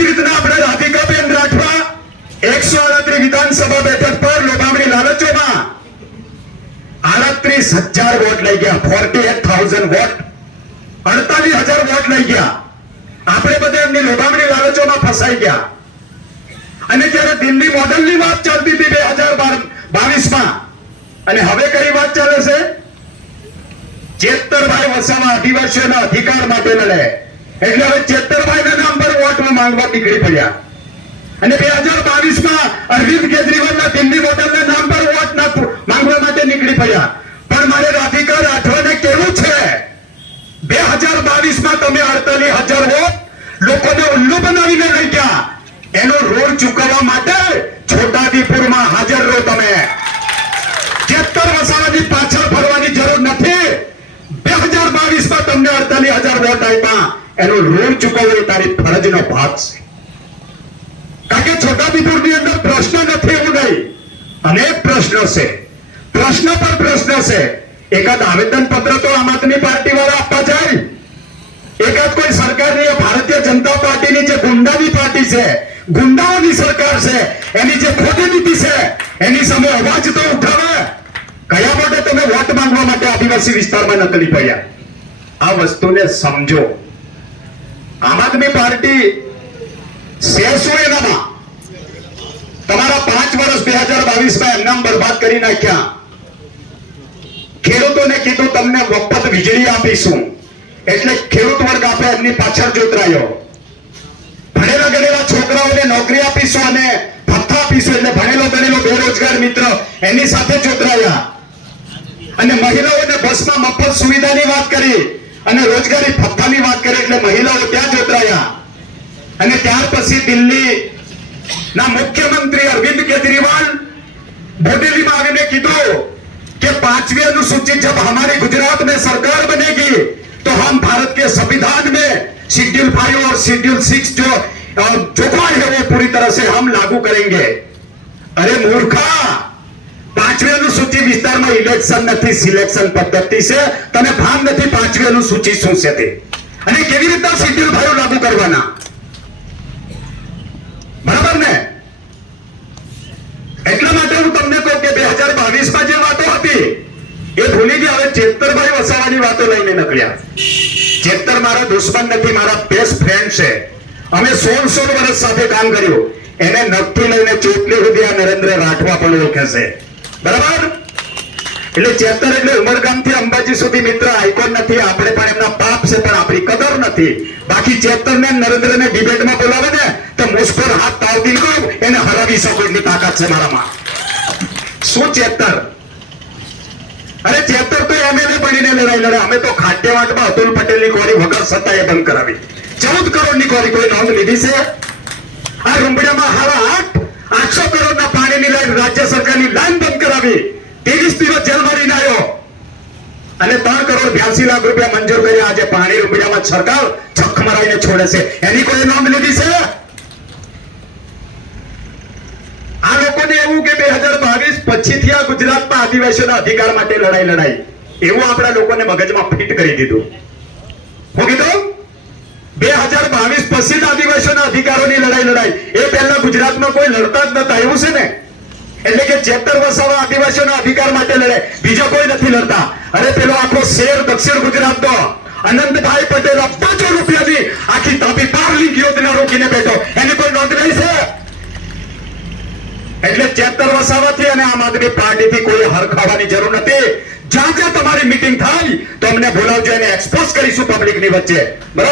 જ રીતના આપણે રાધિકાબેન રાઠવા એકસો આડત્રીસ વિધાનસભા બેઠક પર લોભામણી લાલચોમાં આડત્રીસ હજાર વોટ લઈ ગયા ફોર્ટી એટ થાઉઝન્ડ વોટ, અડતાલીસ હજાર વોટ લઈ ગયા. આપણે બધા એમની લોભામણી લાલચોમાં ફસાઈ ગયા. અને જ્યારે દિલ્હી મોડલની વાત ચાલતી હતી બે હજાર બાવીસમાં અને હવે કઈ વાત ચાલે છે? ચેતરભાઈ વસાવા આદિવાસીઓના અધિકાર માટે લડે. એટલે હવે ચેતરભાઈના નામ પર વોટ માંગવા નીકળી પડ્યા. અને બે હજાર બાવીસમાં અરવિંદ કેજરીવાલના દિલ્હી મોડલના નામ પર વોટ માંગવા માટે નીકળી પડ્યા. પણ મારે રાધિકા રાઠવાને કેવું છે, બે હજાર બાવીસમાં તમે અડતાલીસ હજાર વોટ લોકોને ઉલ્લુ બનાવીને લઈ ગયા એનો રોડ ચૂકવવા માટે છોટાદીપુરમાં હાજર રહો તમે. ચેતર વસાવાની પાછળ ફરવાની જરૂર નથી. બે હજાર બાવીસમાં તમને અડતાલીસ હજાર વોટ આપ્યા. એનો ઋણ ચૂકવવો એ તારી ફરજનો ભાગ છે. કારણ કે છોટાઉદેપુરની અંદર પ્રશ્ન નથી, એવું નહીં. અનેક પ્રશ્નો છે, પ્રશ્ન પર પ્રશ્ન છે. એકાદ આવેદન પત્ર તો આમ આદમી પાર્ટી વાળા આપવા જાય. એકાદ કોઈ સરકારની ભારતીય જનતા પાર્ટીની જે ગુંડાની પાર્ટી છે, ગુંડાઓની સરકાર છે, એની જે ખોટી નીતિ છે, એની સામે અવાજ તો ઉઠાવે. કયા માટે તમે વોટ માંગવા માટે આદિવાસી વિસ્તારમાં નકલી પડ્યા આ વસ્તુને સમજો. આમ આદમી પાર્ટી છે શું એનામાં તમારા પાંચ વર્ષ બે હજાર બાવીસમાં એમનામ બરબાદ કરી નાખ્યા. ખેડૂતોને કીધું, તમને મફત વીજળી આપીશું. એટલે ખેડૂત વર્ગ આપણે એમની પાછળ જોતરાયો. ભણેલા ગણેલા છોકરાઓને નોકરી આપીશું અને ભથ્થા આપીશું એટલે ભણેલો ગણેલો બેરોજગાર મિત્ર એની સાથે જોતરાયા. અને મહિલાઓને બસમાં મફત સુવિધાની વાત કરી. અને રોજગારી ભથ્થાની વાત કરી એટલે મહિલાઓ ત્યાં જોતરાયા અને ત્યાર પછી દિલ્હી ના મુખ્યમંત્રી અરવિંદ કેજરીવાલ બોડેલીમાં આવીને કીધું कि पांचवी अनुसूचित जब हमारी गुजरात में सरकार बनेगी तो हम भारत के संविधान में शेड्यूल फाइव और शेड्यूल सिक्स जो अ, जोखवाई है वो पूरी तरह से हम लागू करेंगे अरे मूर्खा પાંચમી અનુસૂચિ ઇલેક્શન નથી સિલેક્શન પદ્ધતિ છે. તને ભાન નથી પાંચમી અનુસૂચિ શું છે તે? અને કેવી રીતના શેડ્યુલ ફાઇવ લાગુ કરવાના? બરાબર ને? એટલા માટે હું તમને કહું કે બે હજાર બાવીસમાં જે વાતો હતી, એ ભૂલી ગયા હવે ચેતરભાઈ વસાવાની વાતો લઈને નીકળ્યા. ચેતર મારા દુશ્મન નથી, મારા બેસ્ટ ફ્રેન્ડ છે. અમે સોળ સોળ વર્ષ સાથે કામ કર્યું. એને નખથી લઈને ચોટલી સુધી આ નરેન્દ્ર રાઠવા પણ ઓળખે છે. બરાબર? એટલે ચેતર એટલે ઉમરગામથી અંબાજી સુધી મિત્ર આઇકોન નથી, આપણે પણ એમના પાપ છે, પણ આપણી કદર નથી. બાકી ચેતર ને નરેન્દ્ર ને ડિબેટમાં બોલાવે ને, તો મુસ્કોર હાથ તાવતી કહું એને હરાવી શકો એટલી તાકાત છે મારામાં. શું ચેતર? અરે ચેતર તો એમએલએ બનીને લડાઈ લડે. અમે તો ખાટ્યાવાટમાં અતુલ પટેલની કોરી વગર સત્તાએ બંધ કરાવી. ચૌદ કરોડની કોરી કોઈ નોંધ લીધી છે? આ રૂંબડિયામાં હાડા આઠ, આઠસો કરોડના પાણીની લાઈન રાજ્ય સરકારની લાઈન બંધ કરાવી. ત્રેવીસ દિવસ જેલ મારીને આવ્યો. અને ત્રણ કરોડ બ્યાસી લાખ રૂપિયા મંજૂર કર્યા. આજે પાણી રૂપિયામાં સરકાર છક મરાઈને છોડે છે. એની કોઈ નોંધ લીધી છે? આ લોકોને એવું કે બે હજાર બાવીસ પછીથી આ ગુજરાતમાં આદિવાસીઓના અધિકાર માટે લડાઈ લડાઈ. એવું આપણા લોકોને મગજમાં ફિટ કરી દીધું. હું કીધું? બે હજાર બાવીસ પછી જ આદિવાસીઓના અધિકારોની લડાઈ લડાઈ. એ પહેલા ગુજરાતમાં કોઈ લડતા જ નતા. એવું છે ને? એટલે કે ચેતર વસાવા આદિવાસીઓના અધિકાર માટે લડે. બીજો કોઈ નથી લડતા. અરે પેલો આખો શેર દક્ષિણ ગુજરાતનો અનંતભાઈ પટેલ અબજો રૂપિયાની આખી તાપી પાર લીક યોજના રોકીને બેઠો. એની કોઈ નોંધ નહીં છે? એટલે ચેતર વસાવાથી અને આમ આદમી પાર્ટીથી કોઈ હરખાવાની જરૂર નથી. જ્યાં જ્યાં તમારી મીટિંગ થાય, તો અમને બોલાવજો, એને એક્સપોઝ કરીશું પબ્લિકની વચ્ચે. બરાબર?